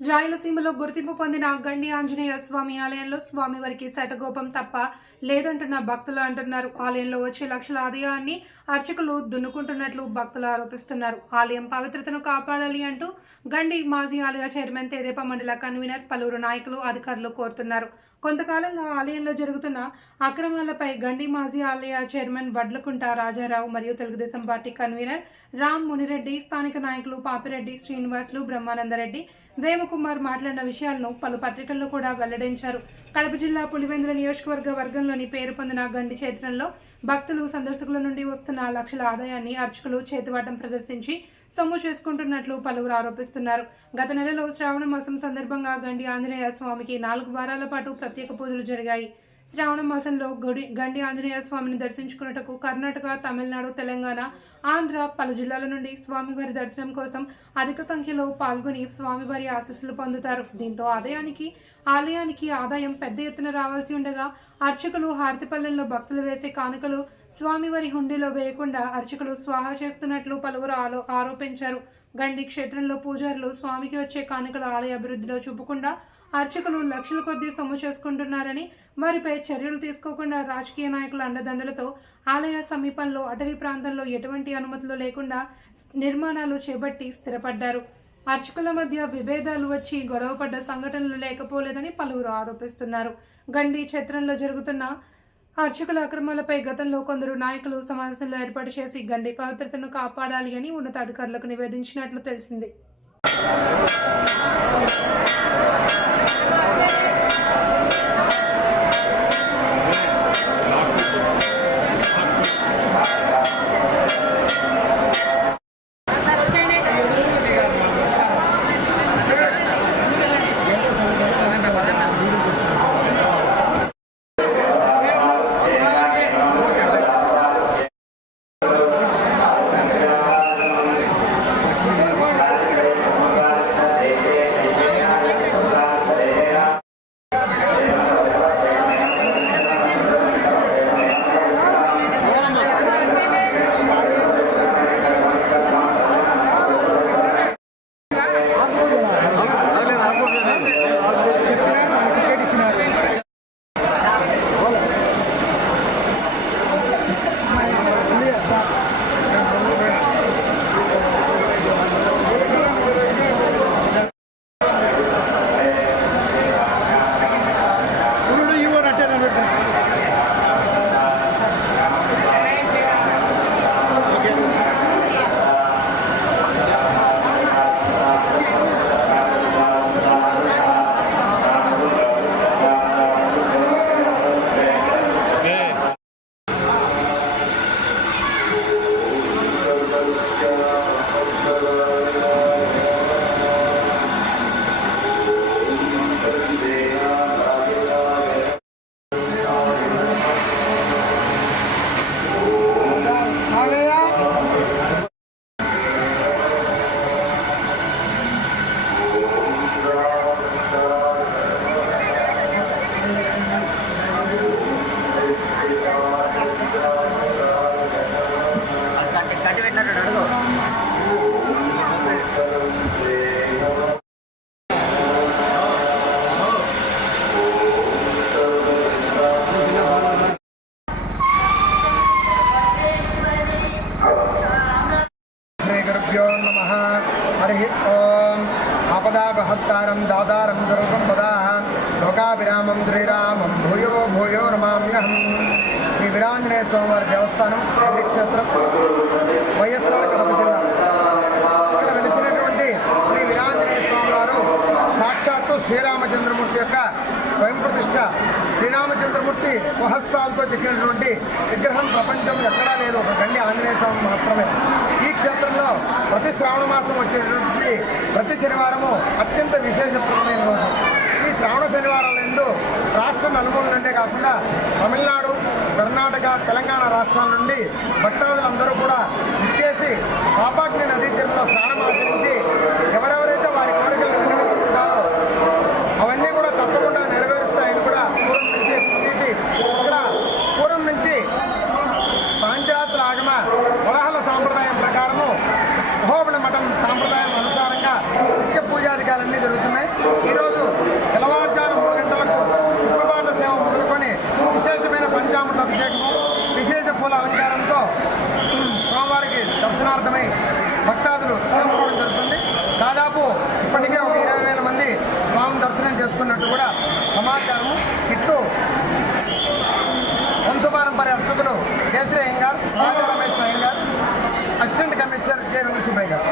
రాయలసీమలో గుర్తింపు పొందిన గండి ఆంజనేయ స్వామి ఆలయంలో స్వామివారికి శటగోపం తప్ప లేదంటున్న భక్తులు అంటున్నారు. ఆలయంలో వచ్చే లక్షల ఆదాయాన్ని అర్చకులు దున్నుకుంటున్నట్లు భక్తులు ఆరోపిస్తున్నారు. ఆలయం పవిత్రతను కాపాడాలి అంటూ గండి మాజీ ఆలయ చైర్మన్ తెదేపా మండల కన్వీనర్ పలువురు నాయకులు అధికారులు కోరుతున్నారు. కొంతకాలంగా ఆలయంలో జరుగుతున్న అక్రమాలపై గండి మాజీ ఆలయ చైర్మన్ వడ్లకుంట రాజారావు మరియు తెలుగుదేశం పార్టీ కన్వీనర్ రామ్ మునిరెడ్డి స్థానిక నాయకులు పాపిరెడ్డి శ్రీనివాసులు బ్రహ్మానందరెడ్డి దేవకుమార్ మాట్లాడిన విషయాలను పలు పత్రికల్లో కూడా వెల్లడించారు. కడప జిల్లా పులివెందుల నియోజకవర్గ వర్గంలోని పేరు పొందిన గండి క్షేత్రంలో భక్తులు సందర్శకుల నుండి వస్తున్న లక్షల ఆదాయాన్ని అర్చకులు చేతివాటం ప్రదర్శించి సొమ్ము చేసుకుంటున్నట్లు పలువురు ఆరోపిస్తున్నారు. గత నెలలో శ్రావణ మాసం సందర్భంగా గండి ఆంజనేయ స్వామికి నాలుగు వారాల పాటు ప్రత్యేక పూజలు జరిగాయి. శ్రావణ మాసంలో గుడి గండి ఆంజనేయ స్వామిని దర్శించుకున్నటకు కర్ణాటక తమిళనాడు తెలంగాణ ఆంధ్ర పలు జిల్లాల నుండి స్వామివారి దర్శనం కోసం అధిక సంఖ్యలో పాల్గొని స్వామివారి ఆశీస్సులు పొందుతారు. దీంతో ఆదాయానికి ఆలయానికి ఆదాయం పెద్ద ఎత్తున రావాల్సి ఉండగా అర్చకులు హారతిపల్లెల్లో భక్తులు వేసే కానుకలు స్వామివారి హుండీలో వేయకుండా అర్చకులు స్వాహా చేస్తున్నట్లు పలువురు ఆలో ఆరోపించారు. గండి క్షేత్రంలో పూజారులు స్వామికి వచ్చే కానుకల ఆలయ అభివృద్ధిలో చూపకుండా అర్చకులు లక్షల కొద్దీ సొమ్ము చేసుకుంటున్నారని వారిపై చర్యలు తీసుకోకుండా రాజకీయ నాయకుల అండదండలతో ఆలయ సమీపంలో అటవీ ప్రాంతంలో ఎటువంటి అనుమతులు లేకుండా నిర్మాణాలు చేపట్టి స్థిరపడ్డారు. అర్చకుల మధ్య విభేదాలు వచ్చి గొడవపడ్డ సంఘటనలు లేకపోలేదని పలువురు ఆరోపిస్తున్నారు. గండి క్షేత్రంలో జరుగుతున్న అర్చకుల అక్రమాలపై గతంలో కొందరు నాయకులు సమావేశంలో ఏర్పాటు చేసి గండి పవిత్రతను కాపాడాలి అని ఉన్నతాధికారులకు నివేదించినట్లు తెలిసింది. Thank you. హరి ఓం ఆపదాపహత్తారం దాతారం సర్వసంపదా లోకాభిరామం శ్రీరామం భూయో భూయో రమామ్యహం శ్రీ వీరాంజనేయ స్వామివారి దేవస్థానం పుణ్యక్షేత్రం వైఎస్ఆర్ కడప జిల్లా ఇక్కడ వెలిసినటువంటి శ్రీ వీరాంజనేయ స్వామి వారు సాక్షాత్తు శ్రీరామచంద్రమూర్తి యొక్క స్వయం ప్రతిష్ట శ్రీరామచంద్రమూర్తి స్వహస్తాలతో చెక్కినటువంటి విగ్రహం ప్రపంచం ఎక్కడా లేదు. ఒక గండి ఆంజనేయ స్వామి మాత్రమే. ఈ క్షేత్రంలో శ్రావణ మాసం వచ్చేటటువంటి ప్రతి శనివారము అత్యంత విశేషప్రదమైన రోజు. ఈ శ్రావణ శనివారాల ఎందు రాష్ట్ర నలుమూల నుండే కాకుండా తమిళనాడు కర్ణాటక తెలంగాణ రాష్ట్రాల నుండి భక్తాదులందరూ కూడా ఇచ్చేసి పాపాగ్ని నదీ తీరంలో స్నానం ఆచరించి అలంకారంతో స్వామివారికి దర్శనార్థమై భక్తాదులు చేసుకోవడం జరుగుతుంది. దాదాపు ఇప్పటికే ఒక ఇరవై వేల మంది స్వామి దర్శనం చేసుకున్నట్టు కూడా సమాచారము. ఇట్లు వంశపారంపర్య అర్చకులు Kesari Ayyangar Raja Ramesh Ayyangar assistant commissioner J Venkatasubbaiah గారు.